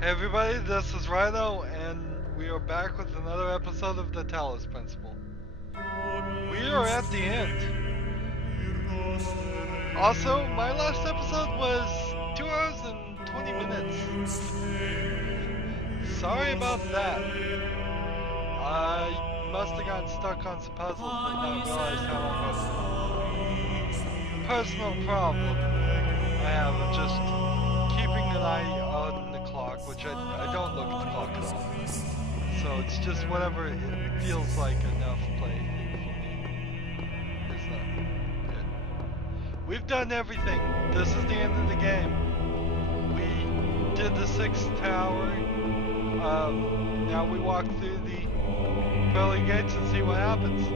Hey everybody, this is Rydo, and we are back with another episode of the Talos Principle. We are at the end. Also, my last episode was 2 hours and 20 minutes. Sorry about that. I must have gotten stuck on some puzzles and not realized how long I was. Personal problem I have of just keeping an eye on the clock, which I don't look at the clock at all. So it's just whatever it feels like enough play for me. Is that it? We've done everything. This is the end of the game. We did the 6th tower. Now we walk through the pearly gates and see what happens.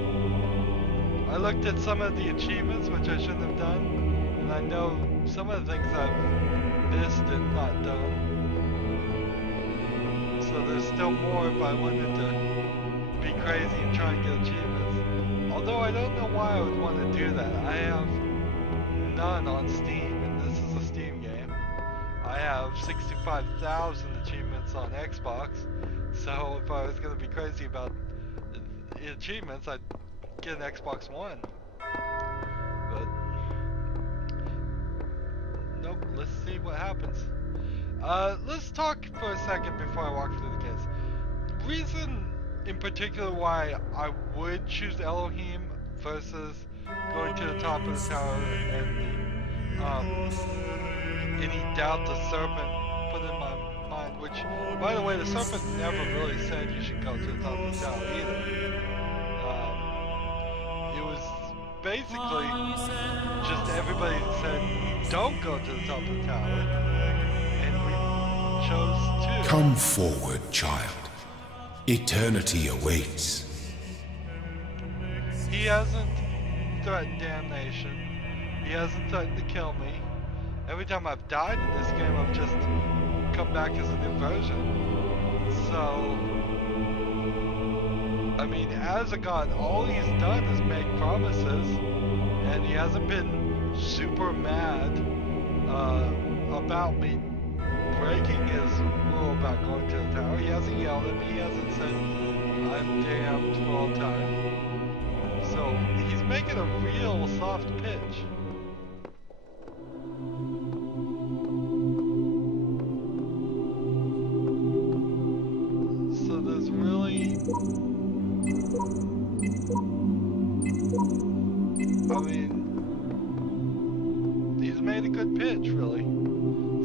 I looked at some of the achievements, which I shouldn't have done, and I know some of the things I've missed and not done. So there's still more if I wanted to be crazy and try and get achievements. Although I don't know why I would want to do that. I have none on Steam, and this is a Steam game. I have 65,000 achievements on Xbox, so if I was going to be crazy about achievements, I'd get an Xbox One. But nope, let's see what happens. Let's talk for a second before I walk through the gates. Reason in particular why I would choose Elohim versus going to the top of the tower and the any doubt the serpent put in my mind, which by the way the serpent never really said you should go to the top of the tower either. It was basically just everybody said don't go to the top of the tower, and we chose to. Come forward, child. Eternity awaits. He hasn't threatened damnation. He hasn't threatened to kill me. Every time I've died in this game, I've just come back as a new version. So, I mean, as a god, all he's done is make promises, and he hasn't been super mad about me breaking his rule about going to the tower. He hasn't yelled at me. He hasn't said I'm damned for all time. So he's making a real soft pitch. So there's really, I mean, he's made a good pitch, really.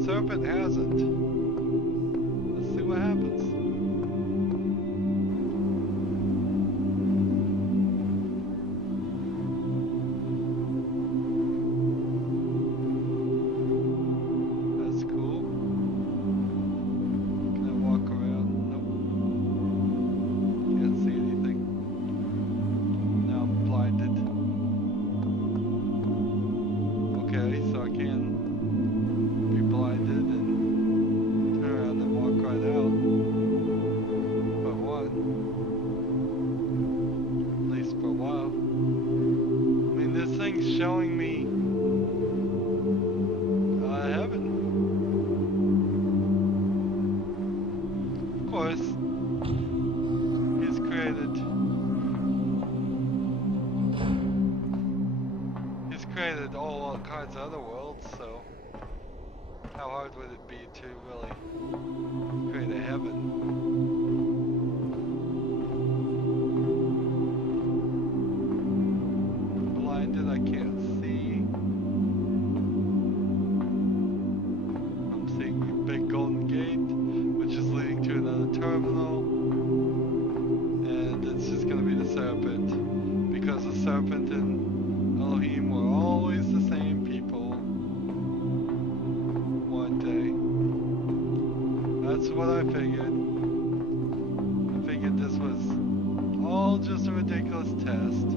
Serpent hasn't. Let's see what happens. That's cool. Can I walk around? Nope. Can't see anything. Now I'm blinded. Okay, so I can be blinded and turn around and walk right out. If I want. At least for a while. I mean, this thing's showing me heaven. Of course, he's created all kinds of other worlds, so how hard would it be to really create a heaven? Blinded, I can't see. I'm seeing the big golden gate, which is leading to another terminal. And it's just gonna be the serpent, because the serpent and Elohim were always the same people. One day. That's what I figured. I figured this was all just a ridiculous test.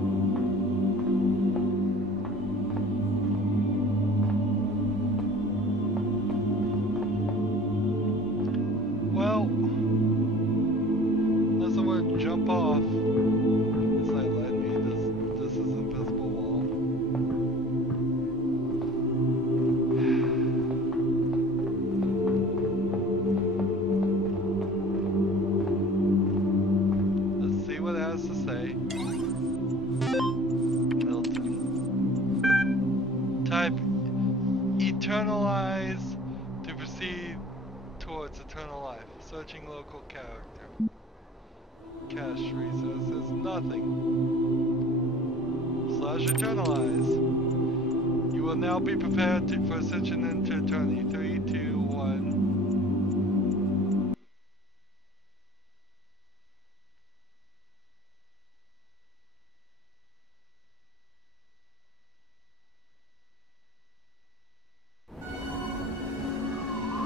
Well, unless I were to jump off, this ain't letting me. This is an invisible wall. eternalize to proceed towards eternal life. Searching local character. Cache resources, nothing. Slash eternalize. You will now be prepared for ascension into eternity. 3, 2, 1.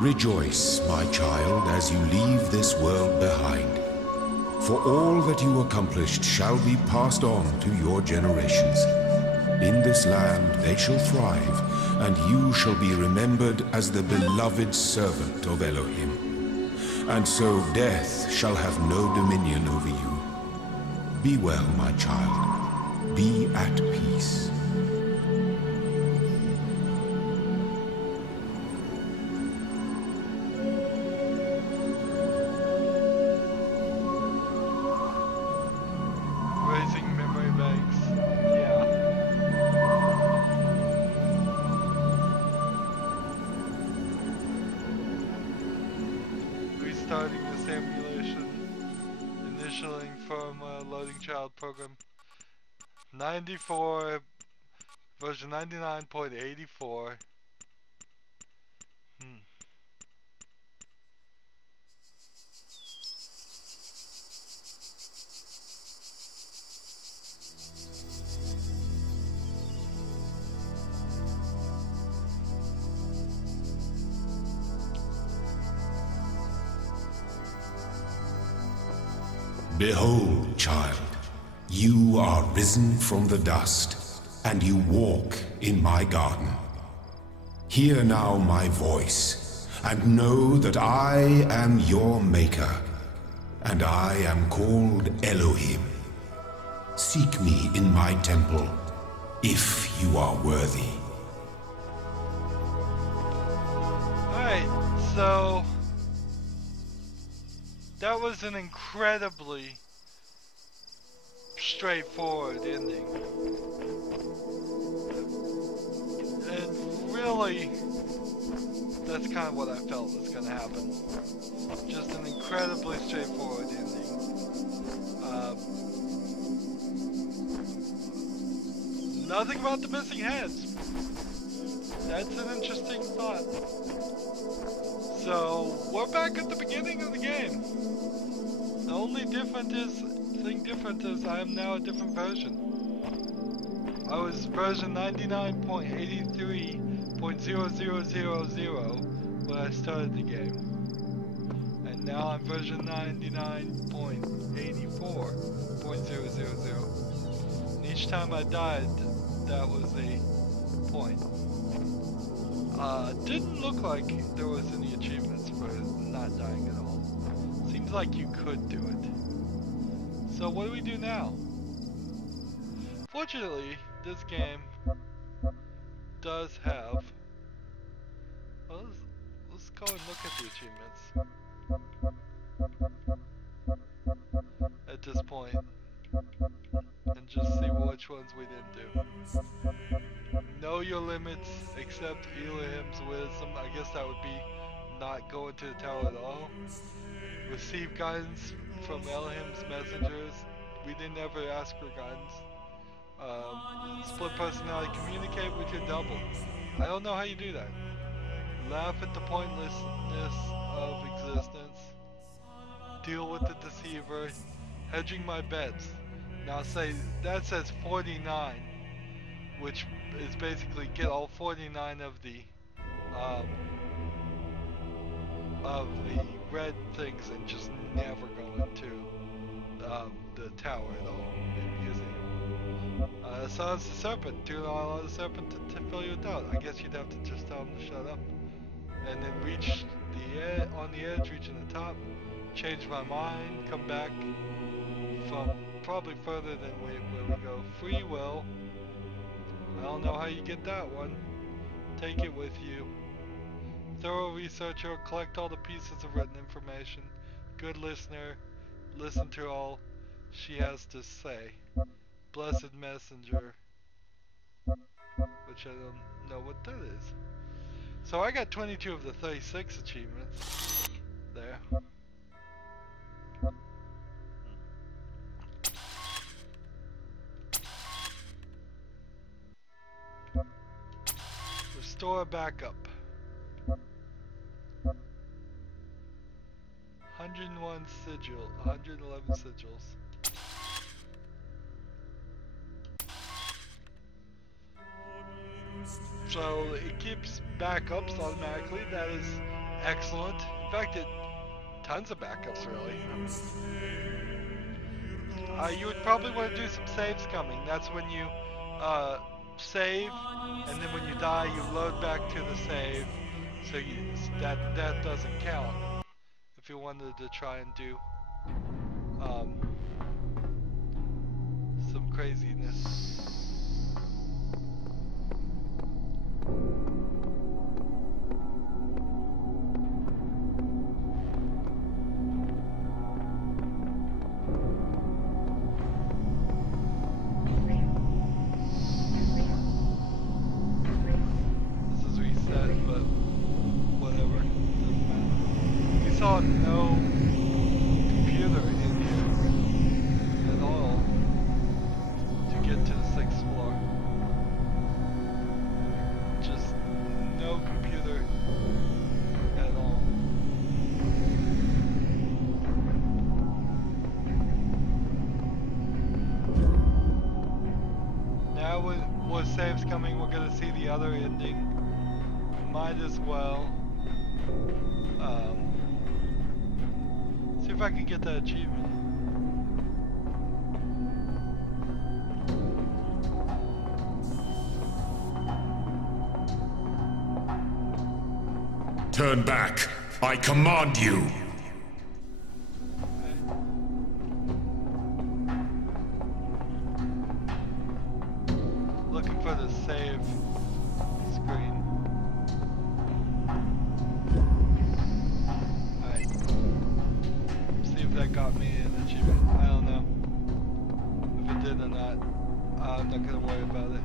Rejoice, my child, as you leave this world behind. For all that you accomplished shall be passed on to your generations. In this land they shall thrive, and you shall be remembered as the beloved servant of Elohim. And so death shall have no dominion over you. Be well, my child. Be at peace. Program 94 version 99.84. Behold, child. You are risen from the dust, and you walk in my garden. Hear now my voice, and know that I am your maker, and I am called Elohim. Seek me in my temple, if you are worthy. Alright, so that was an incredibly straightforward ending. And really, that's kind of what I felt was going to happen. Just an incredibly straightforward ending. Nothing about the missing heads. That's an interesting thought. So, we're back at the beginning of the game. The only thing different is I am now a different version. I was version 99.83.0000 when I started the game. And now I'm version 99.84.000. And each time I died, that was a point. Didn't look like there was any achievements for not dying at all. Seems like you could do it. So what do we do now? Fortunately, this game does have... Well, let's go and look at the achievements at this point. And just see which ones we didn't do. Know your limits, accept Elohim's wisdom. I guess that would be not go into the tower at all. Receive guidance from Elohim's messengers. We didn't ever ask for guidance. Split personality, communicate with your double. I don't know how you do that. Laugh at the pointlessness of existence. Deal with the deceiver. Hedging my bets. Now say, that says 49, which is basically get all 49 of the red things and just never go into the tower at all and using it. Silence the serpent. Do not allow the serpent to fill you with doubt. I guess you'd have to just tell him to shut up. And then reach on the edge, reaching the top. Change my mind. Come back from probably further than where we go. Free will. I don't know how you get that one. Take it with you. Thorough researcher, collect all the pieces of written information. Good listener, listen to all she has to say. Blessed messenger, which I don't know what that is. So I got 22 of the 36 achievements there. Restore backup. 101 sigil, 111 sigils. So it keeps backups automatically. That is excellent. In fact, tons of backups really. You would probably want to do some saves coming. That's when you save, and then when you die, you load back to the save. So that doesn't count. If you wanted to try and do some craziness. This is reset, but whatever, doesn't matter. We saw no computer in here at all to get to the 6th floor. Just no computer at all. Now with saves coming, we're gonna see the other ending. Might as well see if I can get that achievement. Turn back. I command you. Looking for the save screen. Alright. See if that got me an achievement. I don't know if it did or not. I'm not gonna worry about it.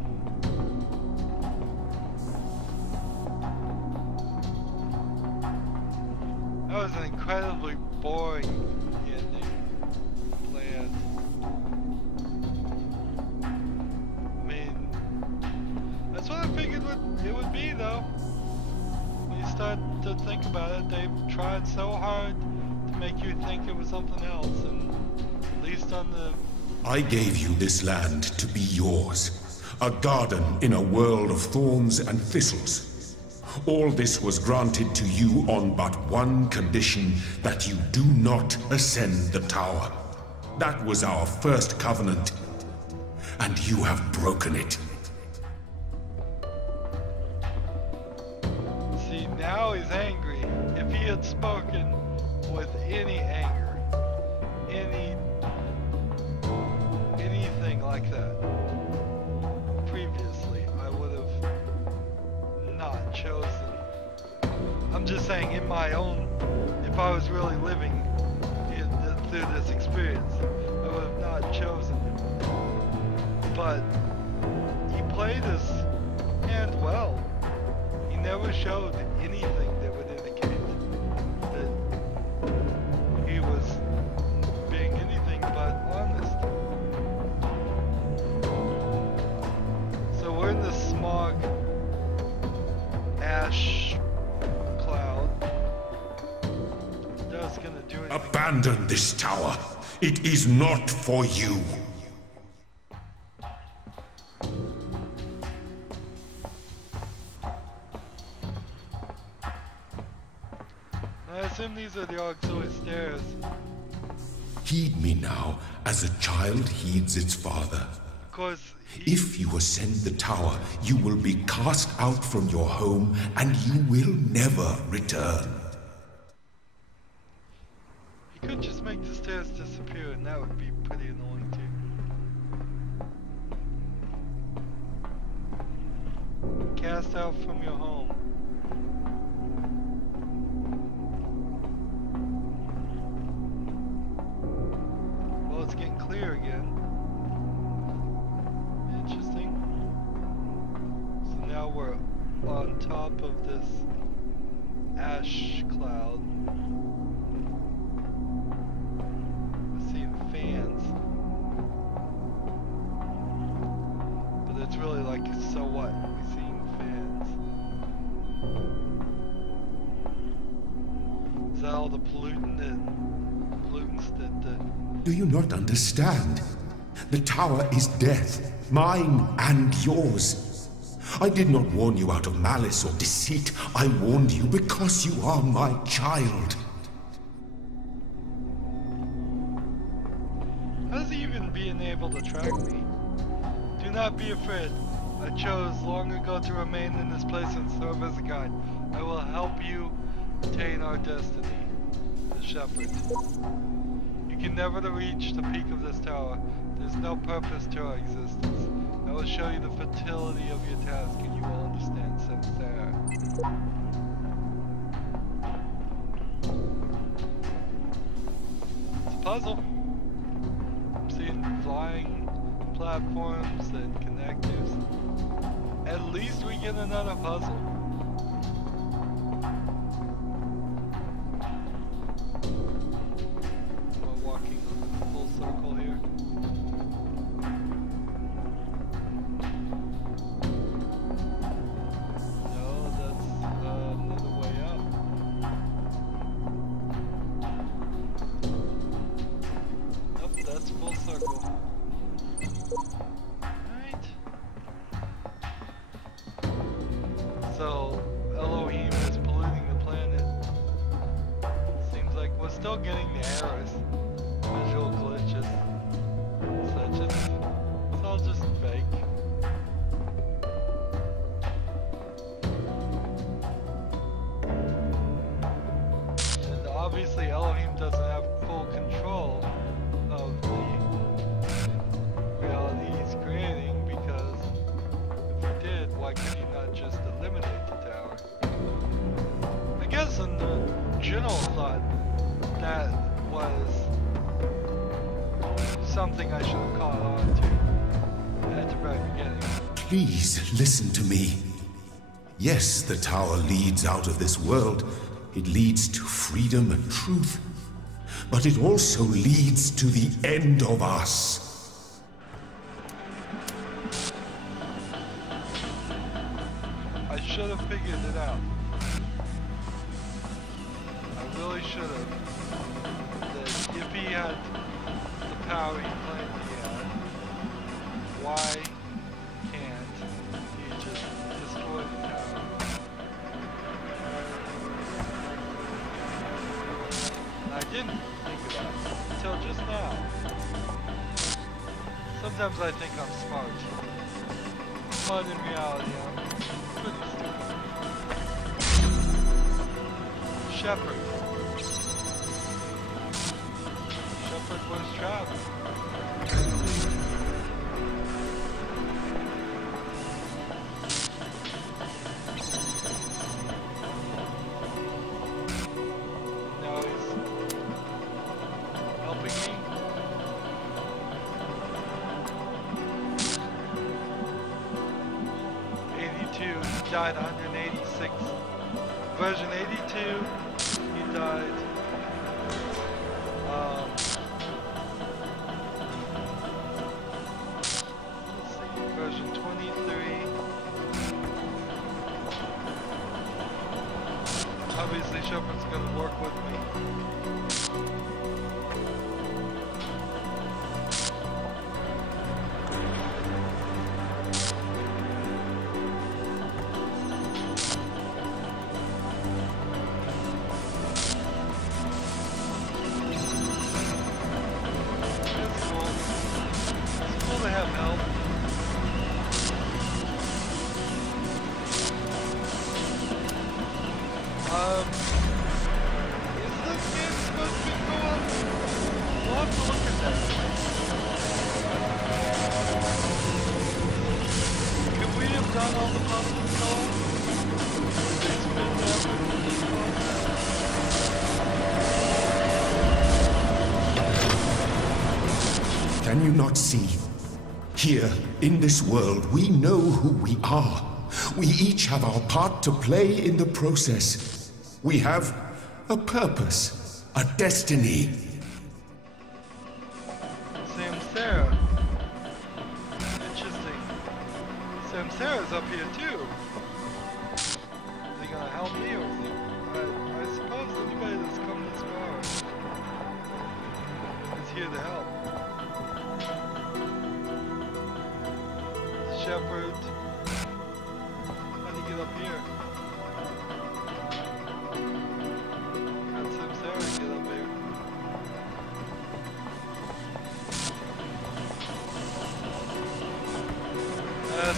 That was an incredibly boring ending. Bland. I mean, that's what I figured it would be, though. When you start to think about it, they've tried so hard to make you think it was something else, and at least on the... I gave you this land to be yours, a garden in a world of thorns and thistles. All this was granted to you on but one condition, that you do not ascend the tower. That was our first covenant, and you have broken it. See, now he's angry. If he had spoken with any anger, anything like that previously, I would have not chosen. I'm just saying, in my own, if I was really living through this experience, I would have not chosen it. But he played his hand well. He never showed anything that would indicate that he was being anything but honest. So we're in this smog, ash cloud. That's gonna do anything. Abandon this tower. It is not for you. I assume these are the auxiliary stairs. Heed me now, as a child heeds its father. Of course, If you ascend the tower, you will be cast out from your home, and you will never return. he could just make the stairs disappear, and that would be pretty annoying too. Cast out from your home. Well, it's getting clear again. Interesting. So now we're on top top of this ash cloud. We're seeing fans. But it's really like, so what? We're seeing fans. Is that all the pollutants that Do you not understand? The tower is death, mine and yours. I did not warn you out of malice or deceit. I warned you because you are my child. How's he even being able to track me? Do not be afraid. I chose long ago to remain in this place and serve as a guide. I will help you attain our destiny. The shepherd. You can never reach the peak of this tower. There's no purpose to our existence. I will show you the fertility of your task and you will understand Samsara. It's a puzzle. I'm seeing flying platforms and connectors. At least we get another puzzle. We're walking full circle here. Please listen to me. Yes, the tower leads out of this world. It leads to freedom and truth. But it also leads to the end of us. I should have figured it out. I really should have. That if he had the power he claimed he had, why can't he just destroy the tower? And I didn't think about it until just now. Sometimes I think I'm smart. But in reality, I'm pretty stupid. Shepherd. Shepherd was trapped. Now he's helping me. He died 186. Version 82, he died. Let's see, version 23. Obviously, Shepard's gonna work with me. Can you not see? Here, in this world, we know who we are. We each have our part to play in the process. We have a purpose, a destiny. Samsara. Interesting. Samsara's up here too. Is he gonna help me or is he? I suppose anybody that's come this far is here to help. Shepherd. How do you get up here? Got Samsara to get up here.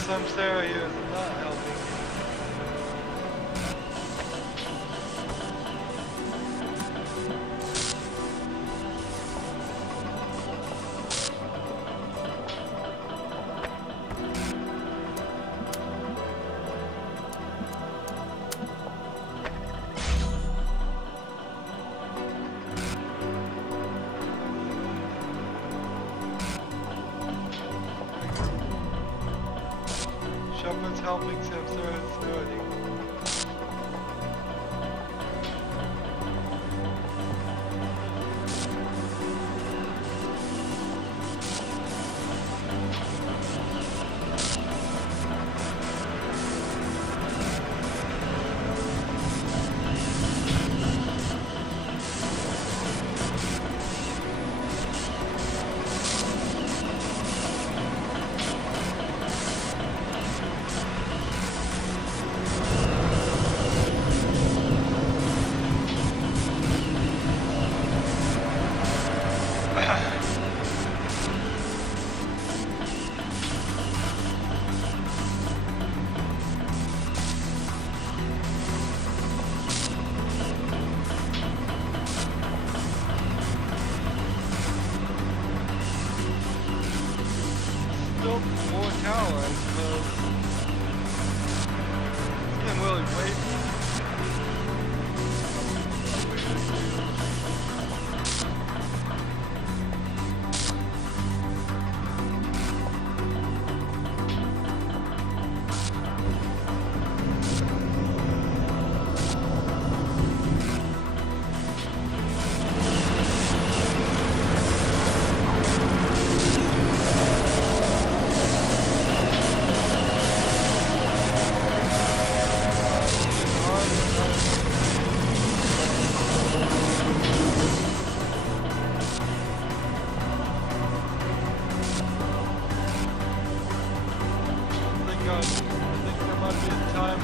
Samsara here is not helping me. Shepherd's helping Samsara's guarding. Still more tower, I suppose. It's been really waiting. I think there might be a time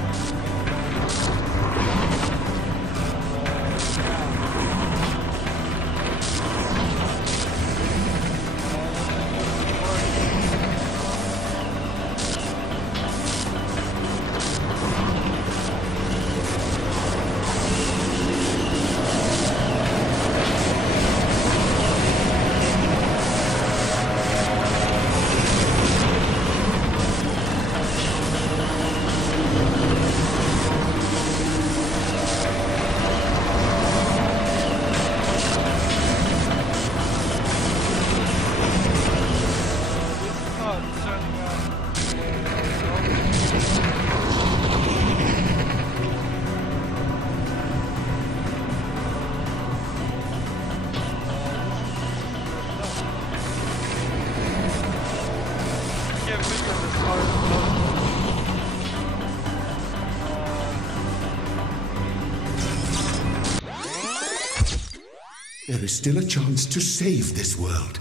There is still a chance to save this world.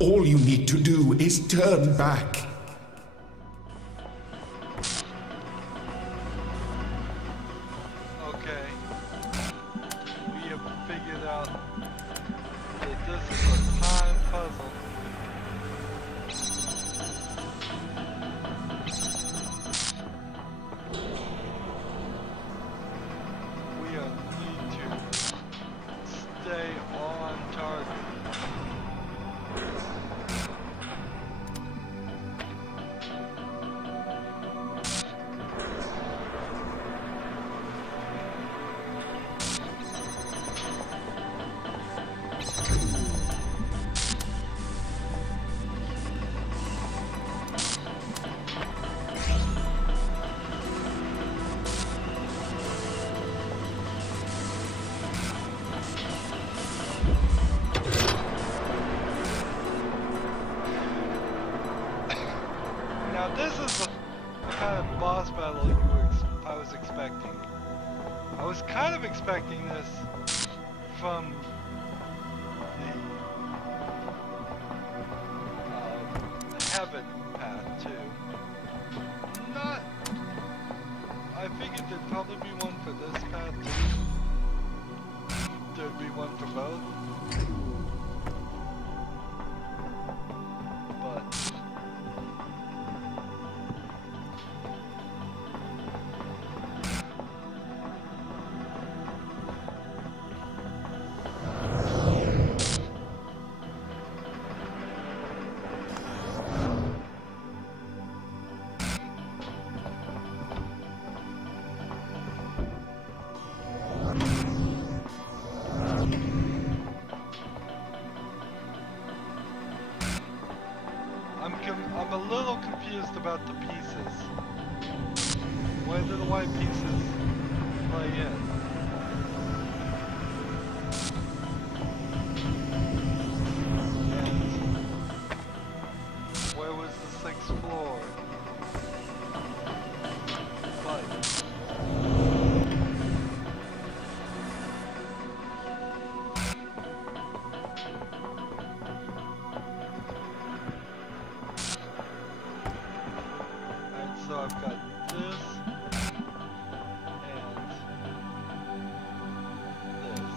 All you need to do is turn back. Okay. We have figured out that this is a time puzzle. We need to stay on target. was kind of expecting this from the heaven path too. Not. I figured there'd probably be one for this path too. There'd be one for both. But I'm a little confused about the pieces. Where do the white pieces play in? And where was the 6th floor? So I've got this and this.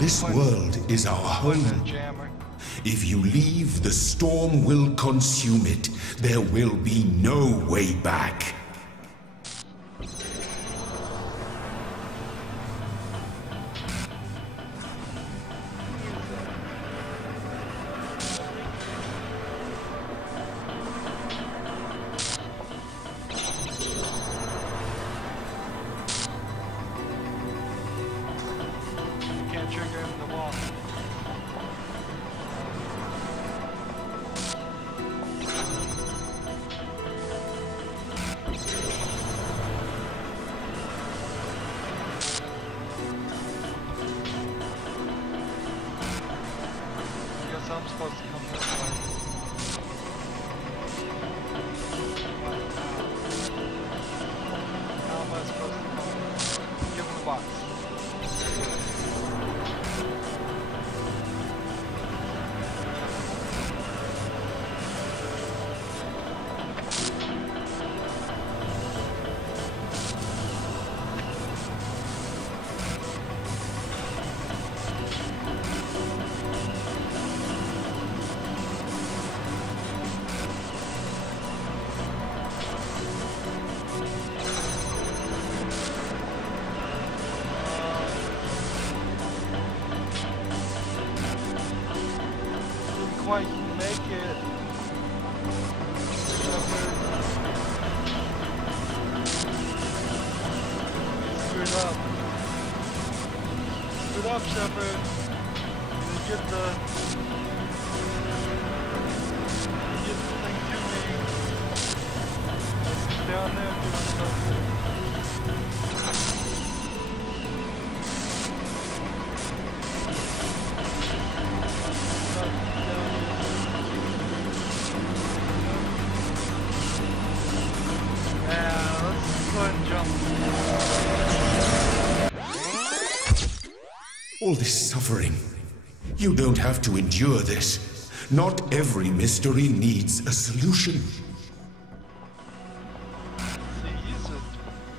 This world is our home. If you leave, the storm will consume it. There will be no way back. up, Shepard. You get the thing to me. He's down there doing something. All this suffering. You don't have to endure this. Not every mystery needs a solution. See, he's just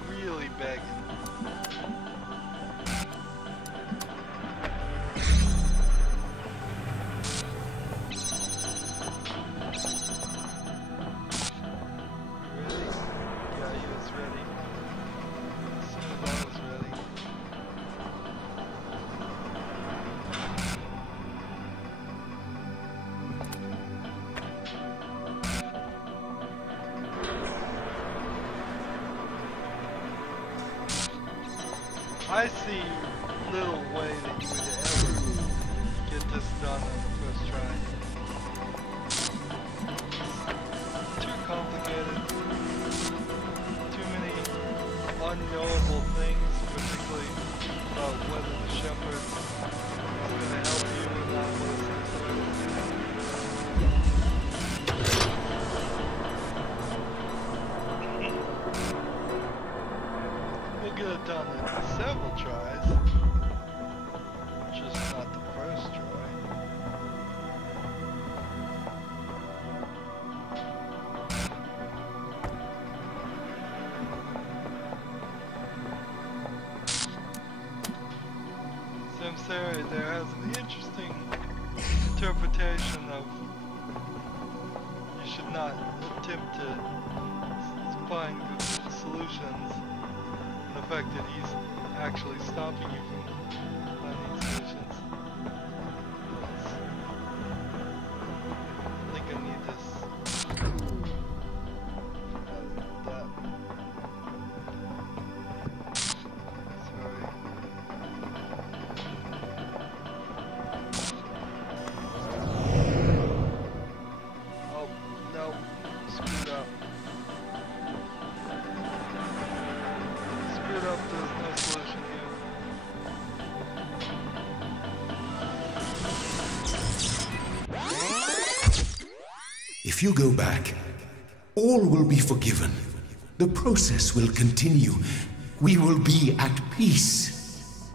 really begging. Ready? Yeah, he was ready. As soon as I was ready. I see little way that you would ever get this done on the first try. Too complicated. Too many unknowable things, particularly about whether the shepherd is going to help you or not. We'll get it done in several tries, just not the first try. Samsari there has an interesting interpretation of you should not attempt to find solutions. The fact that he's actually stopping you from finding solutions. I think I need this. That. Sorry. Oh, no. Screwed up. Screwed up, there's no solution here. If you go back, all will be forgiven. The process will continue. We will be at peace.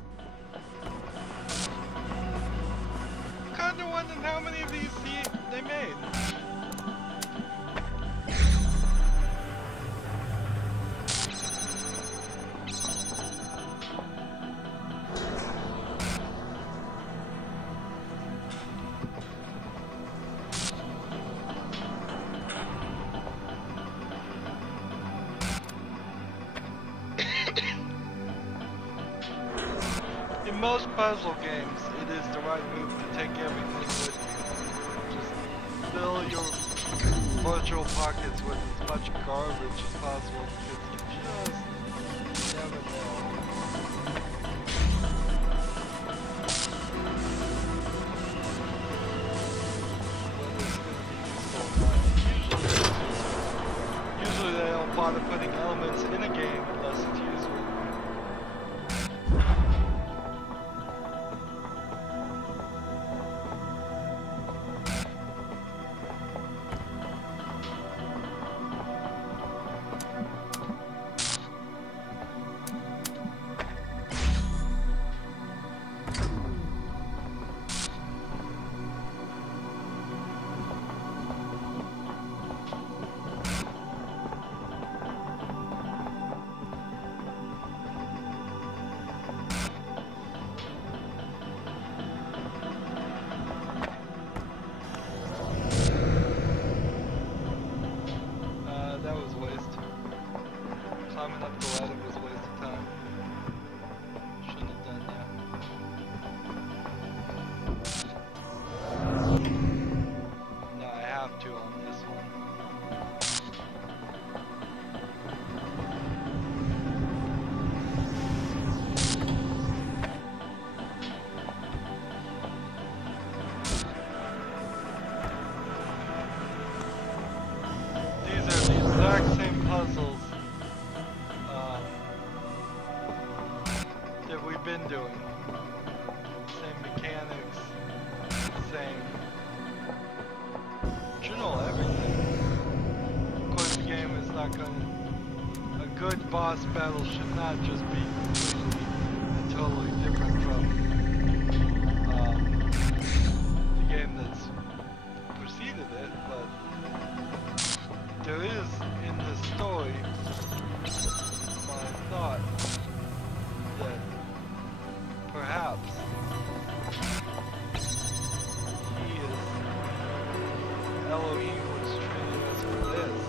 I'm kinda wondering how many of these they made. In most puzzle games, it is the right move to take everything with you. Just fill your virtual pockets with as much garbage as possible because you just never know. Whether it's going to be useful or not. Usually they don't bother putting elements in a game unless it's useful. exact same puzzles that we've been doing. Same mechanics, same general everything. Of course, the game is not gonna. A good boss battle should not just be completely and totally different from the game that's preceded it, but there is in the story my thought that perhaps he is Elohim was training us for this.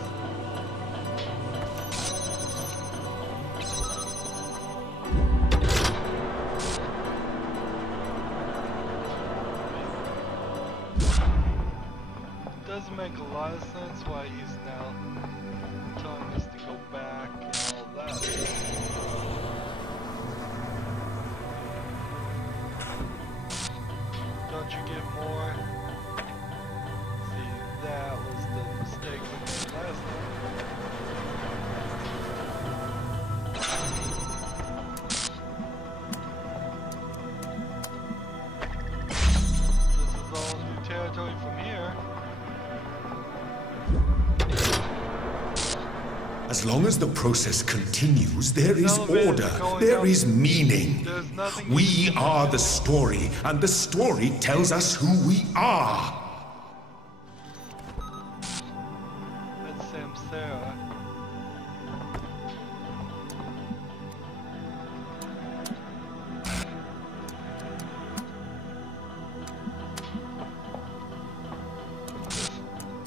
It doesn't make a lot of sense why he's now telling us to go back and all that. Don't you get more? See, that was the mistake we made last time. This is all new territory from here. As long as the process continues, there is order, there is meaning. We are the story, and the story tells us who we are. That's Samsara.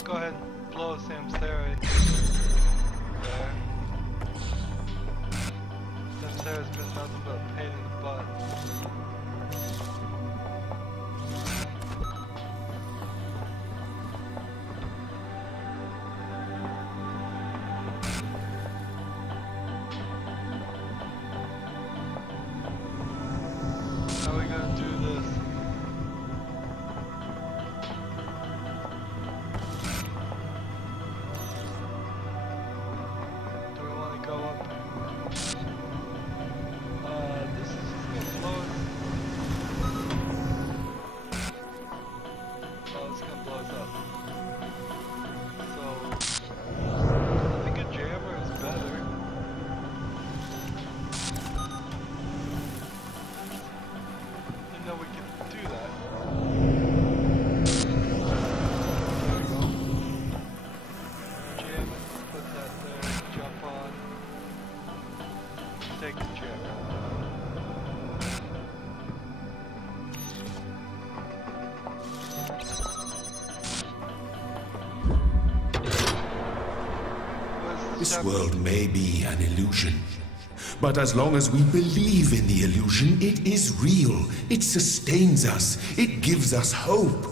Go ahead and blow Samsara into there. Samsara's been nothing but a pain in the butt. How are we gonna do this? Do we want to go up? This is just gonna blow us. Oh, it's gonna blow us up. So, I think a jammer is better. Didn't know we could do that. There we go. Jam it, put that there, jump on. Take the jammer. This world may be an illusion, but as long as we believe in the illusion, it is real. It sustains us. It gives us hope.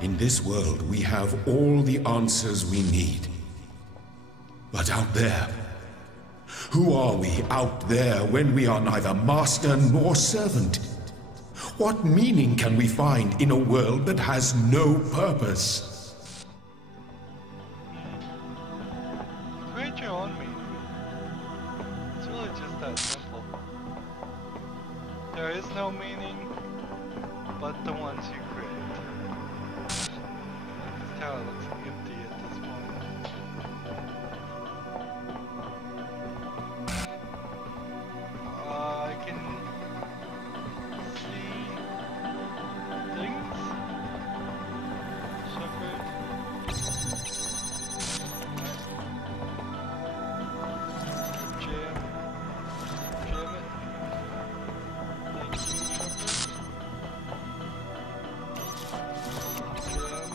In this world, we have all the answers we need. But out there, who are we out there when we are neither master nor servant? What meaning can we find in a world that has no purpose? Create your own meaning. It's really just that simple. There is no meaning but the ones you create. This tower looks empty at this point. I can see things. Shepherd. Jam. Jam it. Thank you, Shepherd. Jam.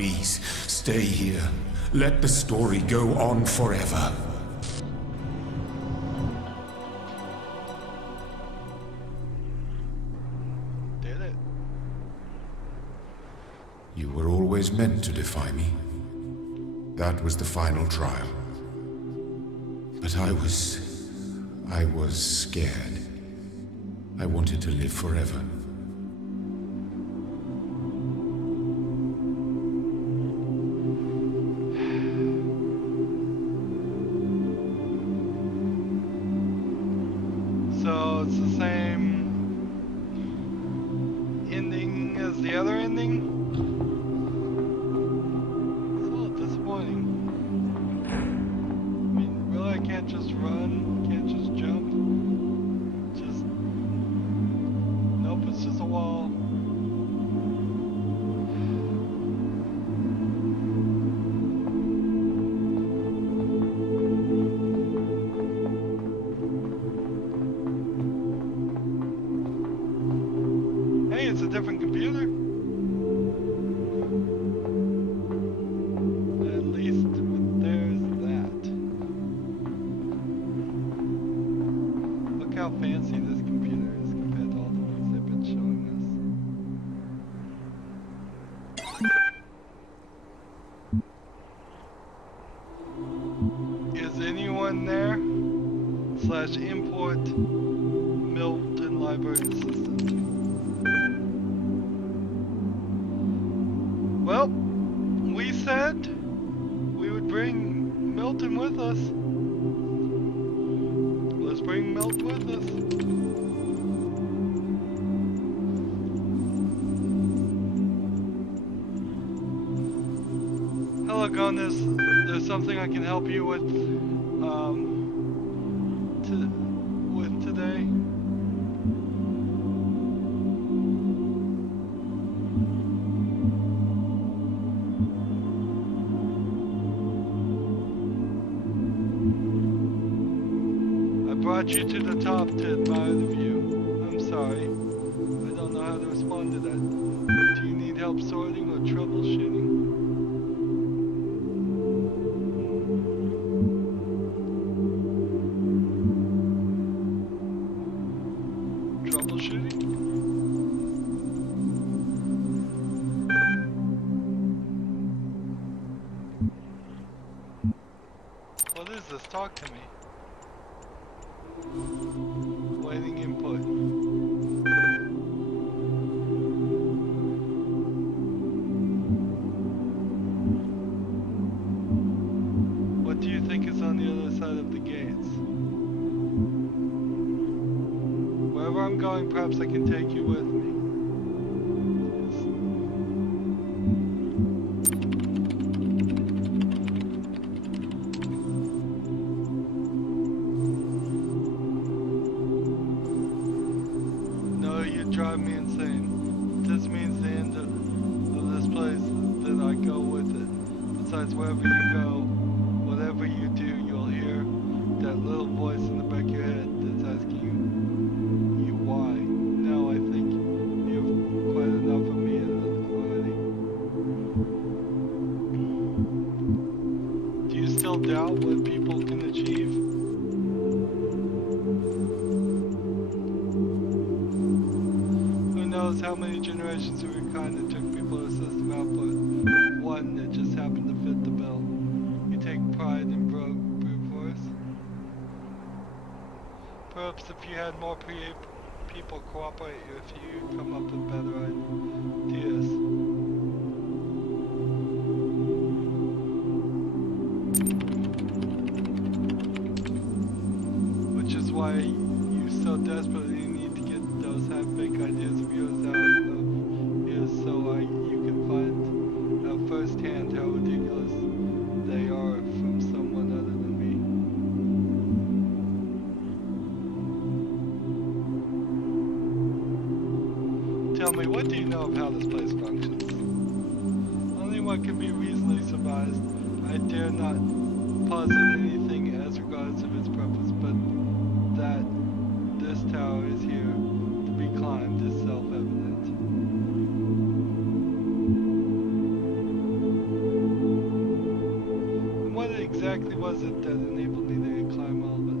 Please, stay here. Let the story go on forever. Did it? You were always meant to defy me. That was the final trial. But I was scared. I wanted to live forever. So it's the same ending as the other ending? It's a little disappointing. I mean, really, I can't just run, can't just jump. Just, nope, it's just a wall. Hey, it's a different computer. At least there's that. Look how fancy this computer is compared to all the ones they've been showing us. Is anyone there? / import Milton Library Assistant. Well, we said we would bring Milton with us. Let's bring Milton with us. Hello, Jonas. There's something I can help you with, today. Brought you to the top to admire the view. I'm sorry. I don't know how to respond to that. Do you need help sorting or troubleshooting? Troubleshooting? What is this? Talk to me. Waiting input. What do you think is on the other side of the gates? Wherever I'm going, perhaps I can take you with me. Drive me insane. This means the end of this place, then I go with it. Besides, wherever you go, whatever you do, you'll hear that little voice in the back of your head that's asking you why. Now I think you've quite enough of me already. Do you still doubt what people can achieve? How many generations of your kind it took people to system output one that just happened to fit the bill. You take pride in brute force. Perhaps if you had more people cooperate with you, you'd come up with better ideas. Which is why you so desperately need to get those half-baked ideas of yours out of here so you can find out firsthand how ridiculous they are from someone other than me. Tell me, what do you know of how this place functions? Only what can be reasonably surmised. I dare not posit anything as regards of its purpose, but that this tower is here to be climbed is self-evident. exactly was it that enabled me to climb all of it?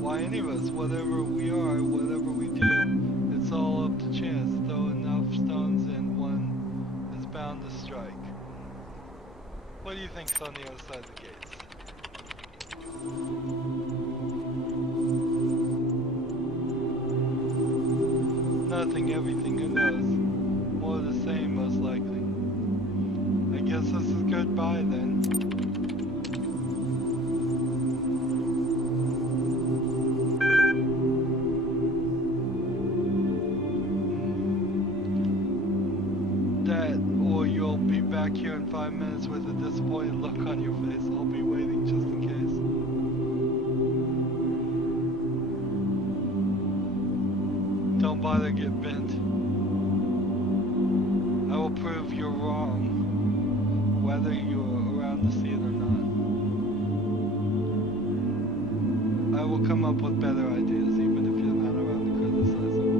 Why, any of us, whatever we are, whatever we do, it's all up to chance. Throw enough stones and one is bound to strike. What do you think's on the other side of the gates? Nothing, everything, who knows? More of the same, most likely. I guess this is goodbye then. That, or you'll be back here in 5 minutes with a disappointed look on your face. I'll be waiting just in case. Don't bother to get bent. I will prove you're wrong, whether you're around to see it or not. I will come up with better ideas, even if you're not around to criticize them.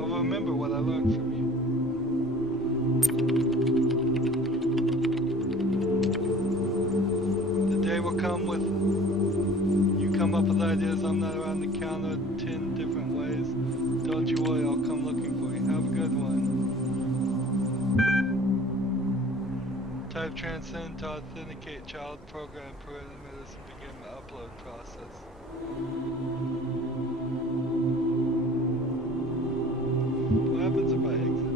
I'll remember what I learned from you. The day will come with you come up with ideas. I'm not around to counter 10 different ways. Don't you worry, I'll come looking for you. Have a good one. Type transcend to authenticate child program parameters and begin the upload process. What happens if I exit?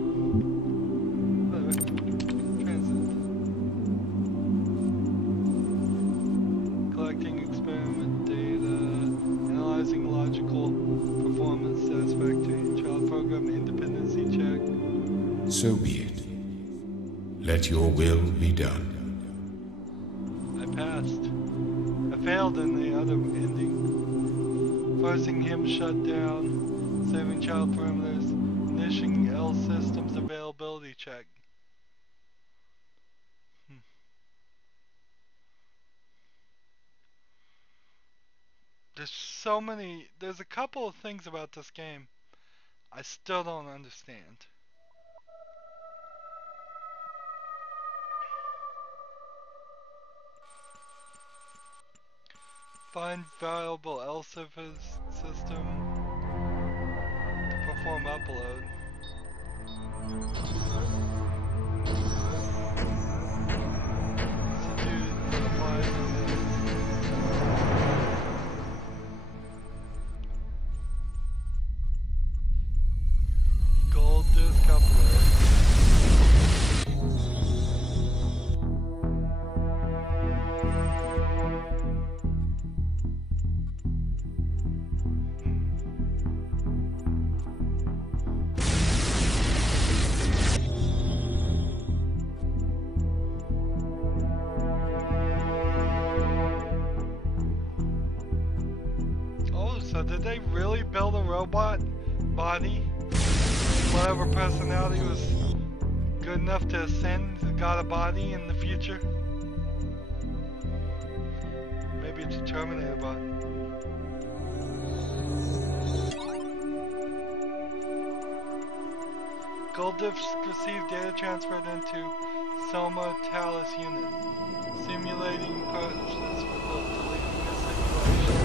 Whatever. Transcend. Collecting experiment data. Analyzing logical performance satisfactory. Child program independency check. So be it. Let your will be done. I passed. I failed in the other ending. Forcing him shut down. Saving child parameters. Initiating L systems availability check. There's a couple of things about this game I still don't understand. Find viable L surface system to perform upload. Substitute apply to this. Gold disk upload. So did they really build a robot body? Whatever personality was good enough to ascend got a body in the future? Maybe it's a Terminator bot. Gold disks received data transferred into Soma Talos unit. Simulating purchase for the deleting this simulation.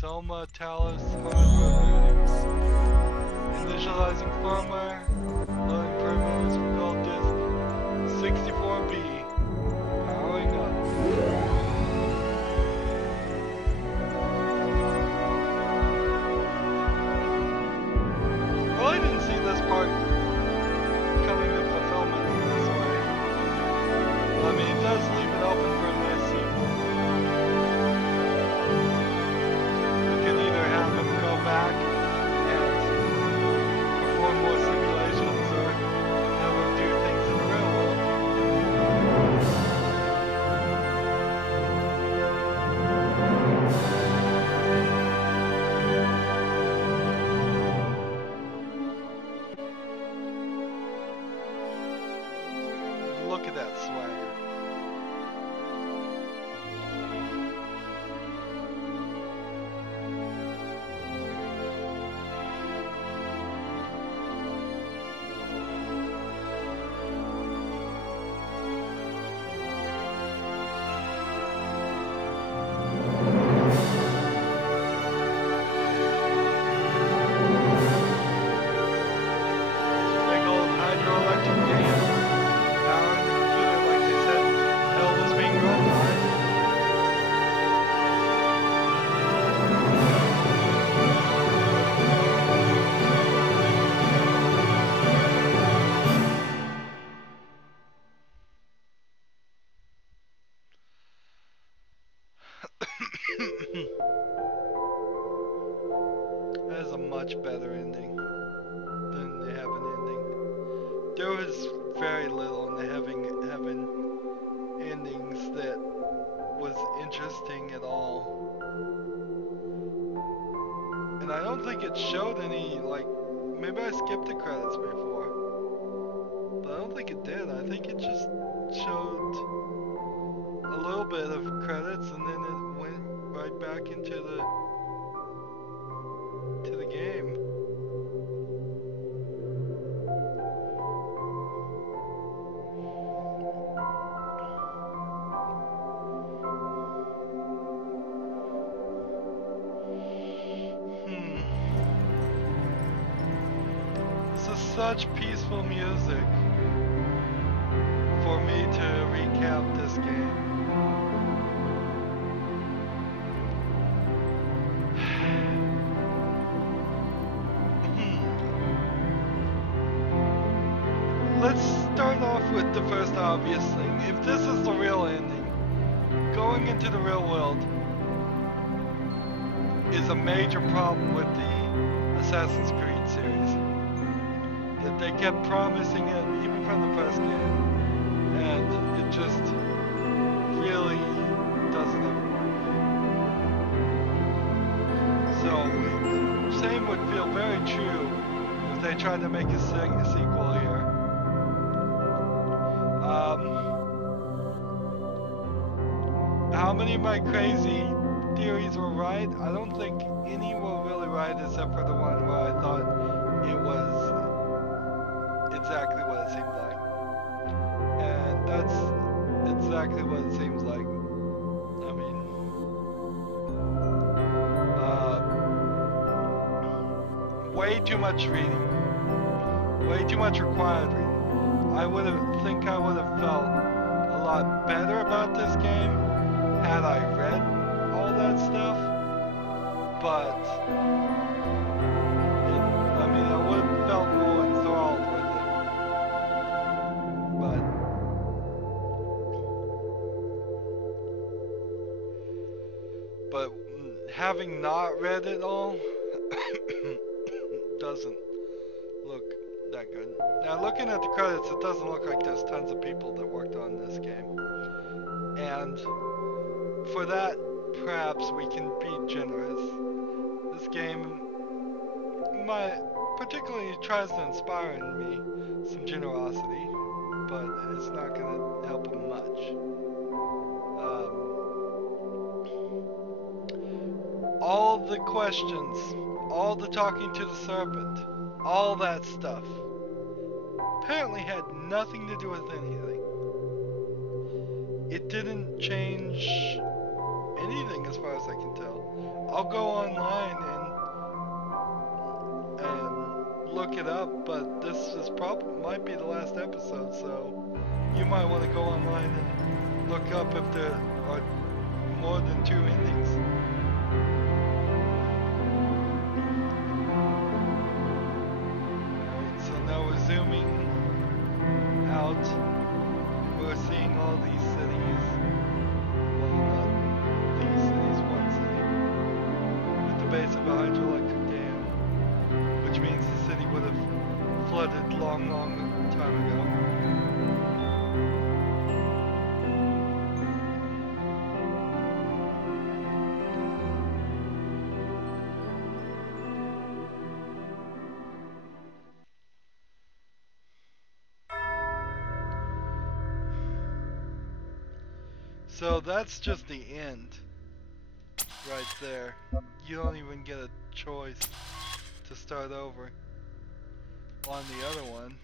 Soma Talos hardware booting. Initializing firmware. Loading parameters for gold disk 64B. Powering up. much better ending than they have an ending. There was very little in the heaven endings that was interesting at all. And I don't think it showed any, like, maybe I skipped the credits before. But I don't think it did. I think it just showed a little bit of credits and then it went right back into the game. This is such peaceful music for me to recap this game. Let's start off with the first obvious thing. If this is the real ending, going into the real world is a major problem with the Assassin's Creed series. That they kept promising it even from the first game, and it just really doesn't ever work. So, same would feel very true if they tried to make a sequel here. How many of my crazy theories were right? I don't think any were really right except for the one where I thought it was exactly what it seemed like. And that's exactly what it seems like. I mean, way too much reading. Way too much required reading. I would have felt a lot better about this game had I read all that stuff, but I would have felt more enthralled with it. But having not read it all doesn't look that good. Now, looking at the credits, it doesn't look like there's tons of people that worked on this game. And for that, perhaps we can be generous. This game particularly tries to inspire in me some generosity, but it's not going to help them much. All the questions, all the talking to the serpent, all that stuff, apparently had nothing to do with anything. It didn't change anything as far as I can tell. I'll go online and look it up, but this is might be the last episode, so you might want to go online and look up if there are more than 2 endings. Alright, so now we're zooming out. We're seeing all these cities. Well, not these cities, one city. At the base of a hydroelectric dam. Which means the city would have flooded long time ago. So that's just the end, right there. You don't even get a choice to start over on the other one.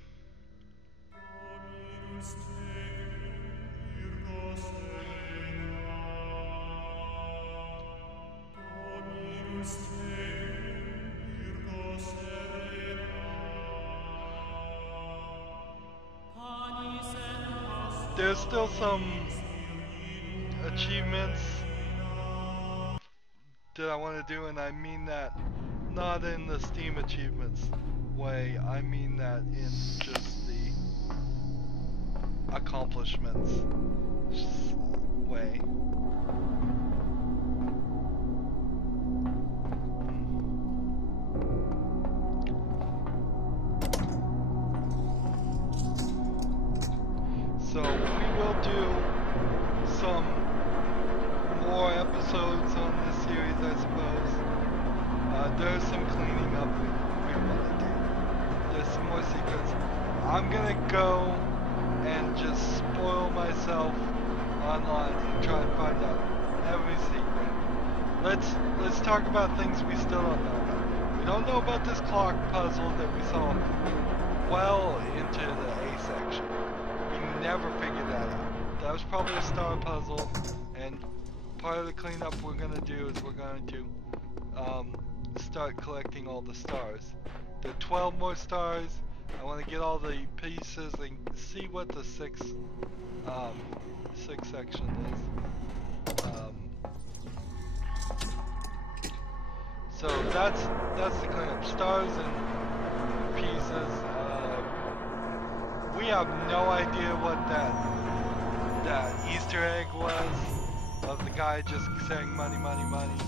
There's still some achievements that I want to do, and I mean that not in the Steam achievements way, I mean that in just the accomplishments way. there's some cleaning up we want to do. There's some more secrets. I'm gonna go and just spoil myself online and try and find out every secret. Let's talk about things we still don't know about. We don't know about this clock puzzle that we saw well into the A section. We never figured that out. That was probably a star puzzle, and part of the cleanup we're gonna do is we're going to start collecting all the stars. There are 12 more stars. I want to get all the pieces and see what the sixth section is. So that's the cleanup. Stars and pieces. We have no idea what that Easter egg was of the guy just saying money, money, money.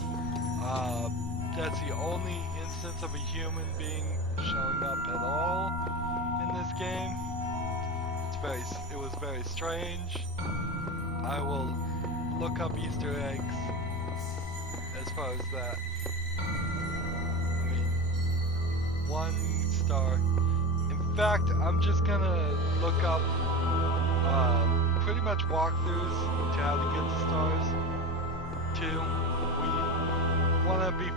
That's the only instance of a human being showing up at all in this game. It was very strange. I will look up Easter eggs as far as that. I mean, 1 star. In fact, I'm just gonna look up pretty much walkthroughs to how to get the stars. 2. We want to be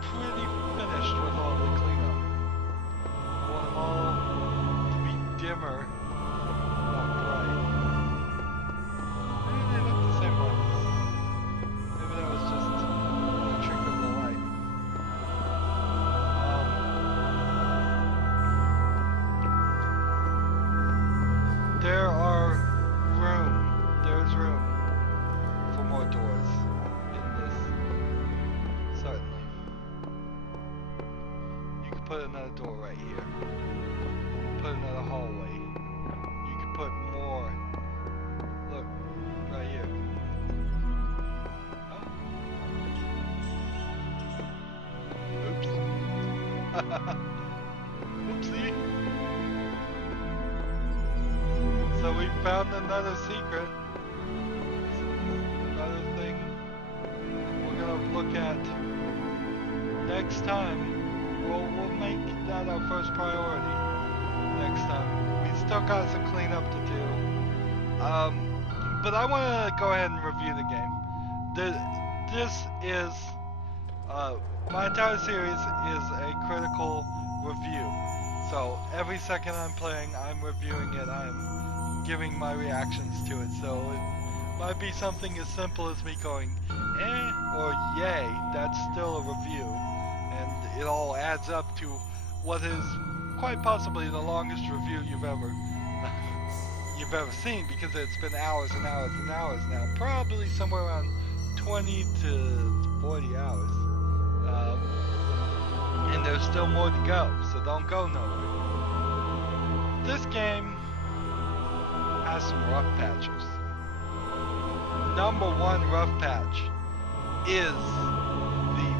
pretty finished with all the cleanup. I want them all to be dimmer, not bright. Maybe they look the same brightness. Maybe that was just a trick of the light. There's room for more doors in this, certainly. You could put another door right here. Put another hallway. You could put more. Look, right here. Oh. Oops. Oopsie. So we found another secret. Another thing we're gonna look at next time. We'll make that our first priority next time. We still got some cleanup to do. But I want to go ahead and review the game. This is my entire series is a critical review. So every second I'm playing, I'm reviewing it. I'm giving my reactions to it. So it might be something as simple as me going, eh, or yay. That's still a review. And it all adds up to what is quite possibly the longest review you've ever seen, because it's been hours and hours and hours now. Probably somewhere around 20 to 40 hours. And there's still more to go, so don't go nowhere. This game has some rough patches. Number one rough patch is the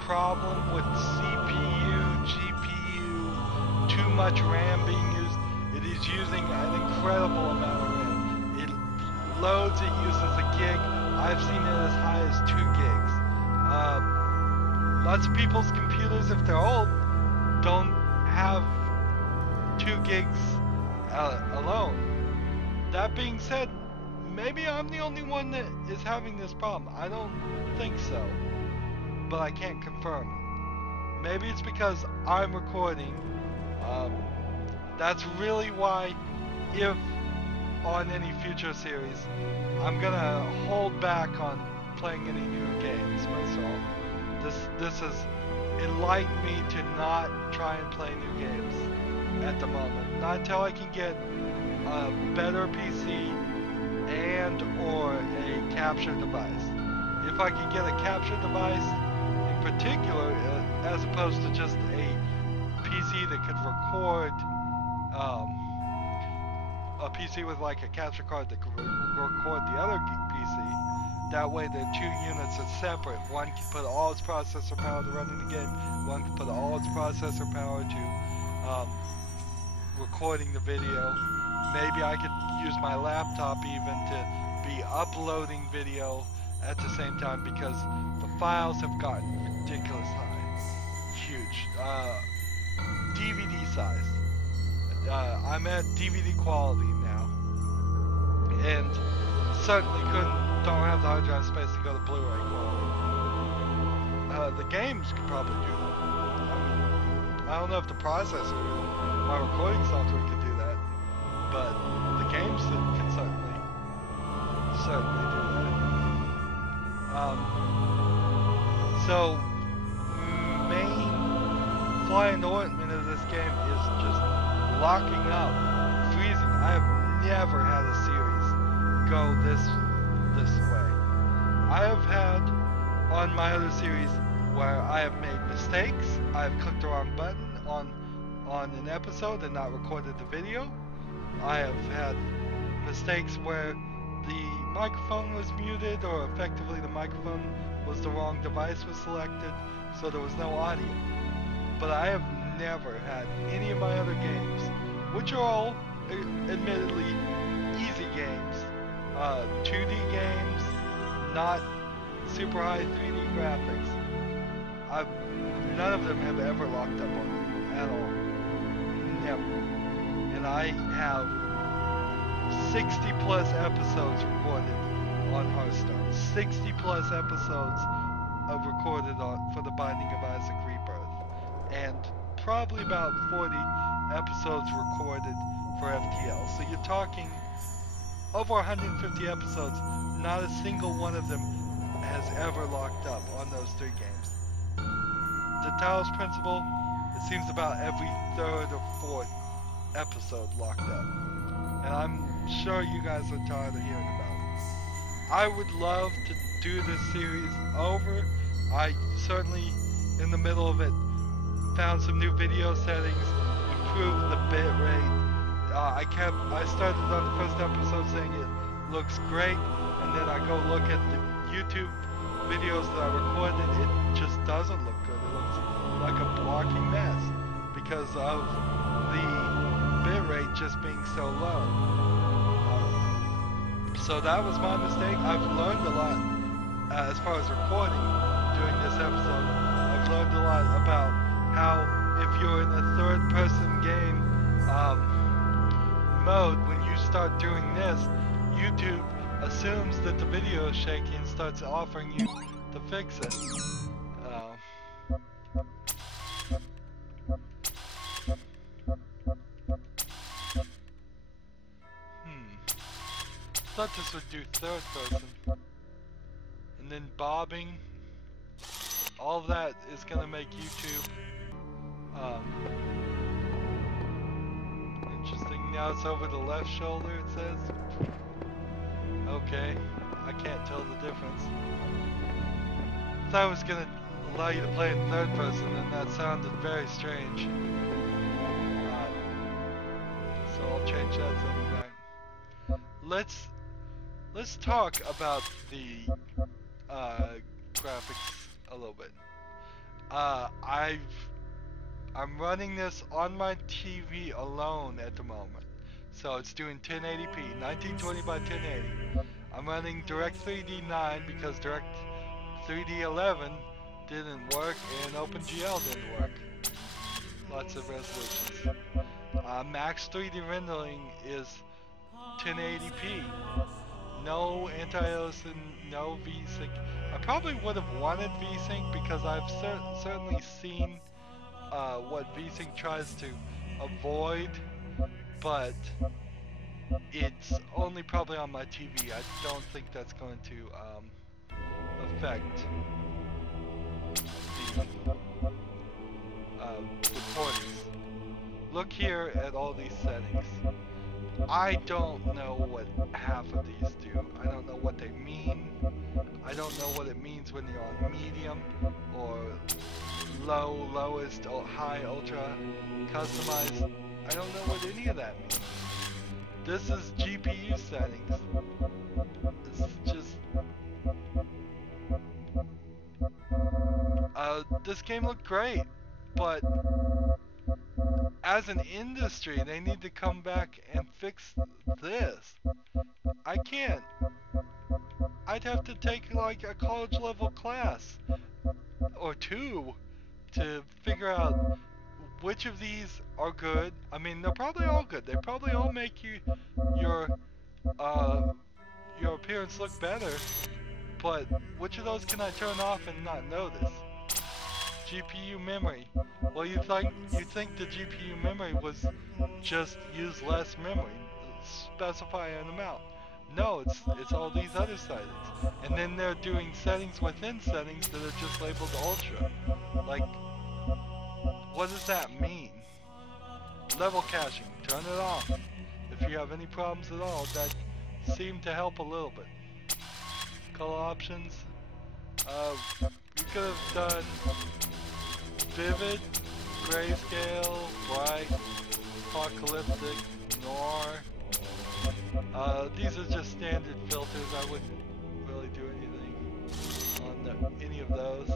problem with CPU, GPU, too much RAM being used. It is using an incredible amount of RAM. It loads, it uses a gig. I've seen it as high as 2 gigs. Lots of people's computers, if they're old, don't have 2 gigs alone. That being said, maybe I'm the only one that is having this problem. I don't think so, but I can't confirm it. Maybe it's because I'm recording. That's really why, if on any future series, I'm gonna hold back on playing any new games myself. This has enlightened me to not try and play new games at the moment. Not until I can get a better PC and or a capture device. If I can get a capture device in particular, as opposed to just a PC that could record, a PC with like a capture card that could record the other PC. That way the 2 units are separate. One can put all its processor power to running the game. One can put all its processor power to recording the video. Maybe I could use my laptop even to be uploading video at the same time, because the files have gotten ridiculous high. huge. DVD size. I'm at DVD quality now, and certainly don't have the hard drive space to go to Blu-ray quality. The games could probably do that. I don't know if the processor, my recording software could do that, but the games can certainly do that. So, main fly in the ointment of this game is just locking up, freezing. I have never had a series go this way. I have had on my other series where I have made mistakes. I have clicked the wrong button on an episode and not recorded the video. I have had mistakes where the microphone was muted, or effectively the microphone was the wrong device was selected, so there was no audio. But I have never had any of my other games, which are all admittedly easy games, 2D games, not super high 3D graphics. None of them have ever locked up on me at all. Never. And I have 60 plus episodes recorded on Hearthstone. 60 plus episodes recorded for the Binding of Isaac Rebirth. And probably about 40 episodes recorded for FTL. So you're talking over 150 episodes. Not a single one of them has ever locked up on those 3 games. The Talos Principle, it seems about every 3rd or 4th episode locked up. And I'm sure you guys are tired of hearing about it. I would love to do this series over. I certainly, in the middle of it, found some new video settings, improved the bit rate. I started on the first episode saying it looks great, and then I go look at the YouTube videos that I recorded. It just doesn't look good. It looks like a blocky mess because of the bit rate just being so low. So that was my mistake. I've learned a lot as far as recording during this episode. I've learned a lot about how if you're in a third-person game mode, when you start doing this, YouTube assumes that the video is shaky and starts offering you to fix it. Thought this would do third person. And then bobbing. All of that is gonna make YouTube interesting. Now it's over the left shoulder, it says. Okay, I can't tell the difference. Thought I was gonna allow you to play in third person, and that sounded very strange. So I'll change that setting back. Let's talk about the graphics a little bit. I'm running this on my TV alone at the moment. So it's doing 1080p, 1920 by 1080. I'm running Direct 3D 9 because Direct 3D 11 didn't work and OpenGL didn't work. Lots of resolutions. Max 3D rendering is 1080p. No anti-aliasing, no VSync. I probably would have wanted VSync because I've certainly seen what VSync tries to avoid, but it's only probably on my TV. I don't think that's going to affect the recordings. Look here at all these settings. I don't know what half of these do. I don't know what they mean. I don't know what it means when you're on medium or low, lowest, or high, ultra, customized. I don't know what any of that means. This is GPU settings. It's just... this game looked great, but as an industry, they need to come back and fix this. I can't. I'd have to take like a college level class or 2 to figure out which of these are good. I mean, they're probably all good. They probably all make your appearance look better. But which of those can I turn off and not notice? GPU memory. Well, you think the GPU memory was just use less memory, specify an amount. No, it's all these other settings, and then they're doing settings within settings that are just labeled ultra. Like, what does that mean? Level caching, turn it off. If you have any problems at all, that seemed to help a little bit. Color options. You could have done vivid, grayscale, bright, apocalyptic, noir. These are just standard filters. I wouldn't really do anything on any of those.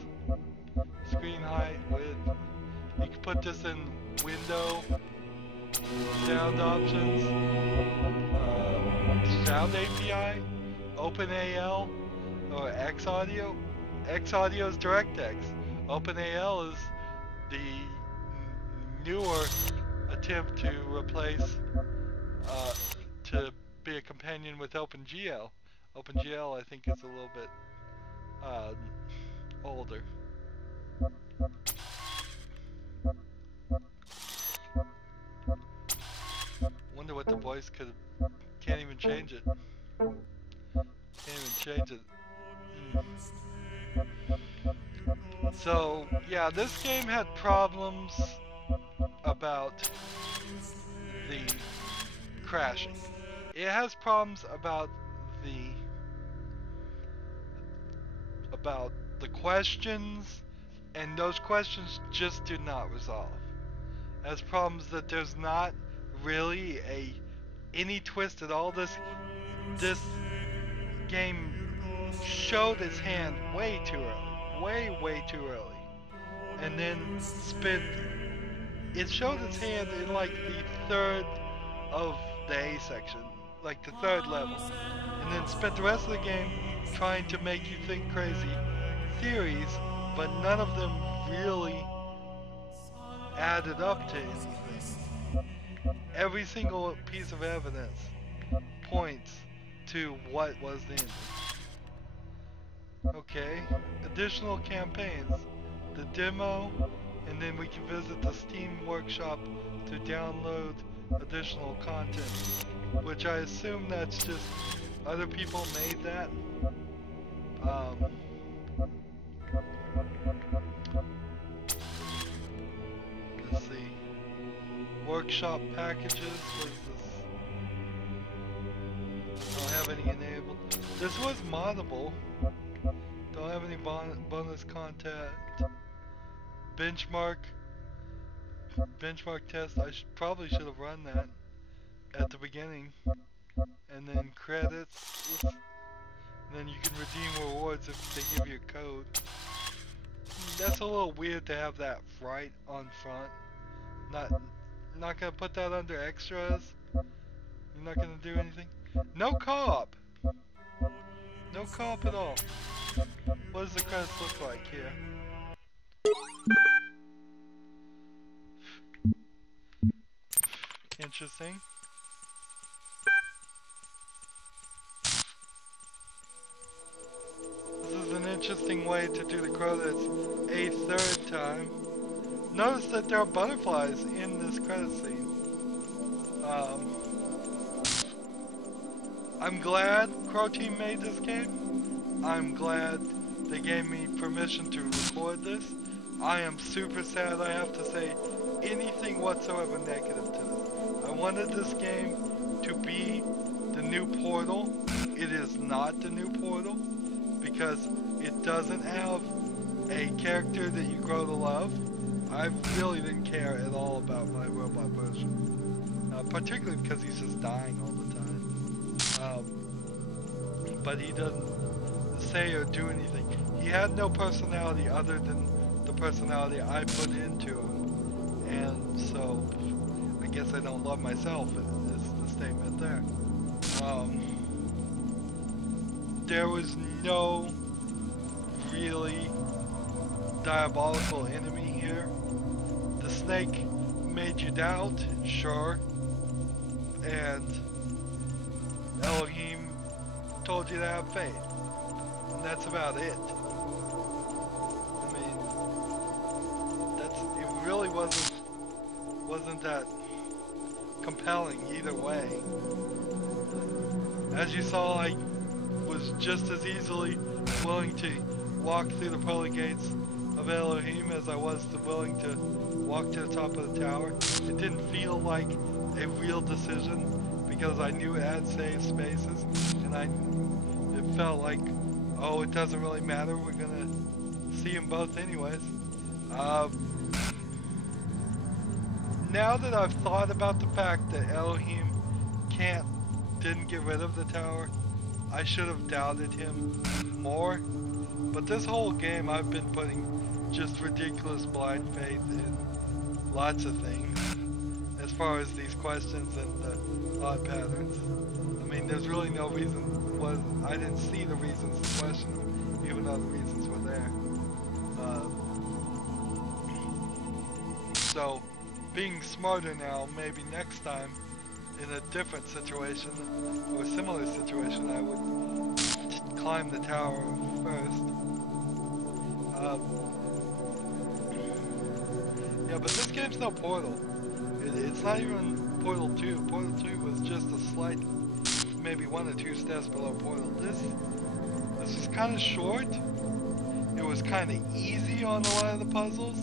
Screen height, width. You can put this in window. Sound options. Sound API. OpenAL or X-Audio. X-Audio is DirectX. OpenAL is the newer attempt to replace, to be a companion with OpenGL. OpenGL, I think, is a little bit older. Wonder what the voice could have. Can't even change it. Can't even change it. So, yeah, this game had problems about the crashing. It has problems about the questions, and those questions just do not resolve. It has problems that there's not really any twist at all. This game showed its hand way too early. Way too early. And then it showed its hand in like the third of the A section, like the third level, and then spent the rest of the game trying to make you think crazy theories, but none of them really added up to anything. Every single piece of evidence points to what was the ending. Okay, additional campaigns, the demo, and then we can visit the Steam workshop to download additional content, which I assume that's just other people made that. Let's see. Workshop packages, what is this? Don't have any enabled. This was moddable. Don't have any bonus content. Benchmark test. I probably should have run that at the beginning. And then credits. And then you can redeem rewards if they give you a code. That's a little weird to have that right on front. Not gonna put that under extras. You're not gonna do anything. No co-op. No co-op at all. What does the credits look like here? Interesting. This is an interesting way to do the credits a third time. Notice that there are butterflies in this credit scene. I'm glad Croteam made this game. I'm glad they gave me permission to record this. I am super sad I have to say anything whatsoever negative to this. I wanted this game to be the new Portal. It is not the new Portal because it doesn't have a character that you grow to love. I really didn't care at all about my robot version, particularly because he's just dying all the time. But he doesn't say or do anything. He had no personality other than the personality I put into him, and so I guess I don't love myself is the statement there. There was no really diabolical enemy here. here. The snake made you doubt, sure. And Elohim told you to have faith. And that's about it. I mean, it really wasn't that compelling either way. As you saw, I was just as easily willing to walk through the pearly gates of Elohim as I was willing to walk to the top of the tower. It didn't feel like a real decision because I knew it had safe spaces, and it felt like, oh, it doesn't really matter, we're gonna see them both anyways. Now that I've thought about the fact that Elohim didn't get rid of the tower, I should have doubted him more. But this whole game I've been putting just ridiculous blind faith in lots of things as far as these questions and the thought patterns. I mean, there's really no reason. I didn't see the reasons to question them, even though the reasons were there. So, being smarter now, maybe next time, in a different situation, or a similar situation, I would climb the tower first. Yeah, but this game's no Portal. It's not even Portal 2. Portal 2 was just a slight, maybe 1 or 2 steps below Portal. This is kind of short. It was kind of easy on a lot of the puzzles.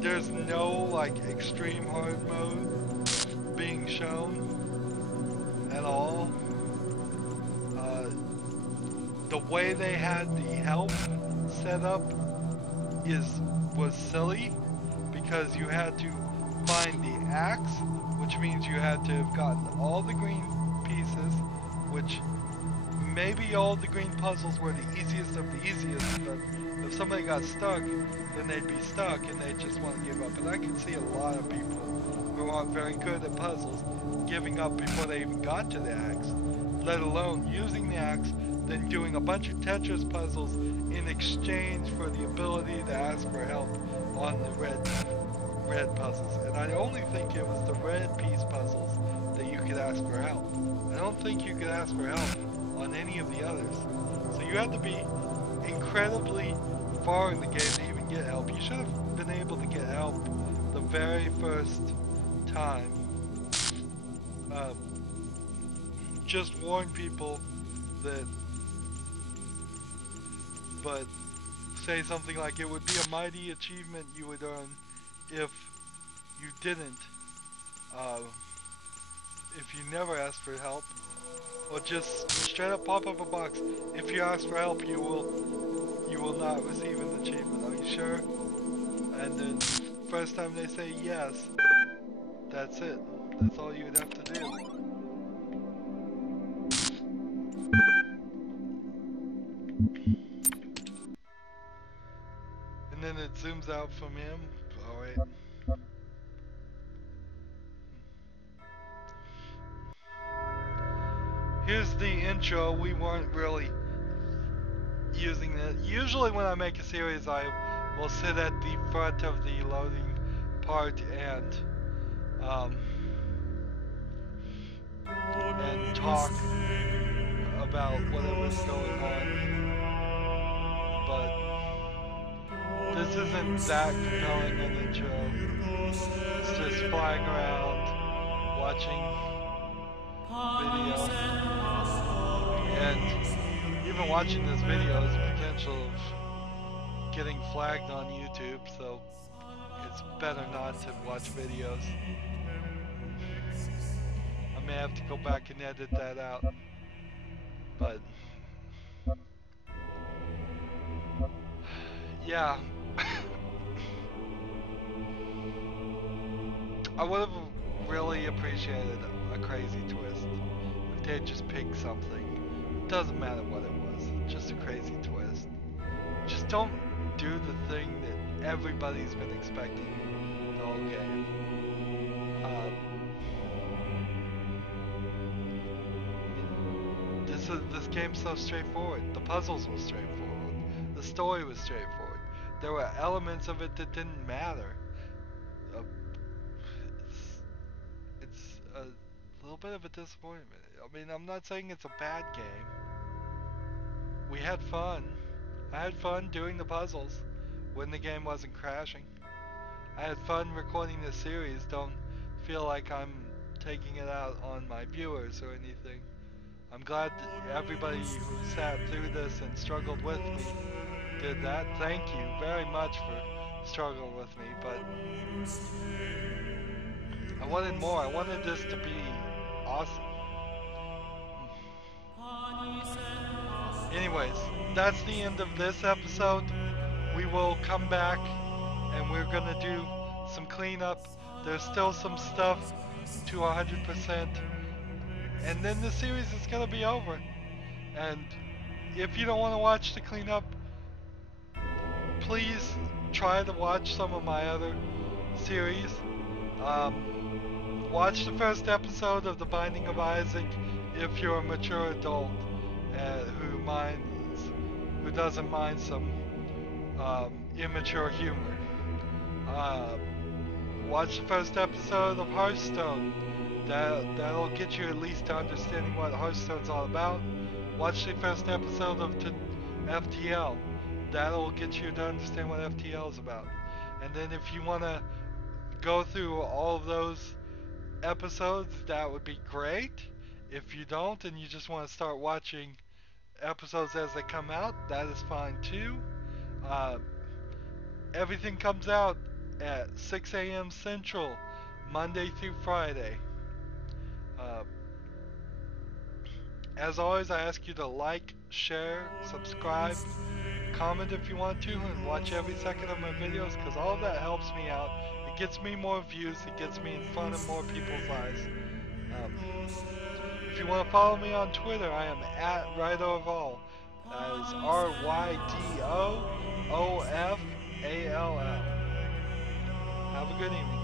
There's no like extreme hard mode being shown at all. The way they had the help set up was silly because you had to find the axe, which means you had to have gotten all the green pieces, which maybe all the green puzzles were the easiest of the easiest, but if somebody got stuck, then they'd be stuck and they'd just want to give up. And I can see a lot of people who aren't very good at puzzles giving up before they even got to the axe, let alone using the axe, then doing a bunch of Tetris puzzles in exchange for the ability to ask for help on the red puzzles. And I only think it was the red piece puzzles that you could ask for help. I don't think you could ask for help on any of the others. So you had to be incredibly far in the game to even get help. You should have been able to get help the very first time. Just warn people that, but say something like it would be a mighty achievement you would earn if you didn't, if you never asked for help, or just straight up pop up a box. If you ask for help, you will not receive an achievement. Are you sure? And then first time they say yes, that's it. That's all you would have to do. And then it zooms out from him. Alright. Here's the intro. We weren't really using it. Usually when I make a series, I will sit at the front of the loading part and talk about whatever's going on. But this isn't that compelling an intro. It's just flying around, watching video, and even watching this video has the potential of getting flagged on YouTube, so it's better not to watch videos. I may have to go back and edit that out, but yeah. I would have really appreciated a crazy twist if they had just picked something. It doesn't matter what it was, just a crazy twist. Just don't do the thing that everybody's been expecting the whole game. This game's so straightforward. The puzzles were straightforward. The story was straightforward. there were elements of it that didn't matter. It's a little bit of a disappointment. I mean, I'm not saying it's a bad game. We had fun. I had fun doing the puzzles when the game wasn't crashing. I had fun recording this series. Don't feel like I'm taking it out on my viewers or anything. I'm glad that everybody who sat through this and struggled with me did that. Thank you very much for struggling with me, but I wanted more. I wanted this to be awesome. Anyways, that's the end of this episode. We will come back and we're gonna do some cleanup. There's still some stuff to 100%, and then the series is gonna be over. And if you don't want to watch the cleanup, please try to watch some of my other series. Watch the first episode of The Binding of Isaac if you're a mature adult who doesn't mind some immature humor. Watch the first episode of Hearthstone. That'll get you at least to understanding what Hearthstone's all about. Watch the first episode of FTL. That'll get you to understand what FTL is about. And then if you want to go through all of those episodes, that would be great. If you don't and you just want to start watching episodes as they come out, that is fine too. Everything comes out at 6 a.m. Central, Monday through Friday. As always, I ask you to like, share, subscribe, comment if you want to, and watch every second of my videos, because all of that helps me out. It gets me more views, it gets me in front of more people's eyes. If you want to follow me on Twitter, I am at Rydo. That is RYDOOFALL. Have a good evening.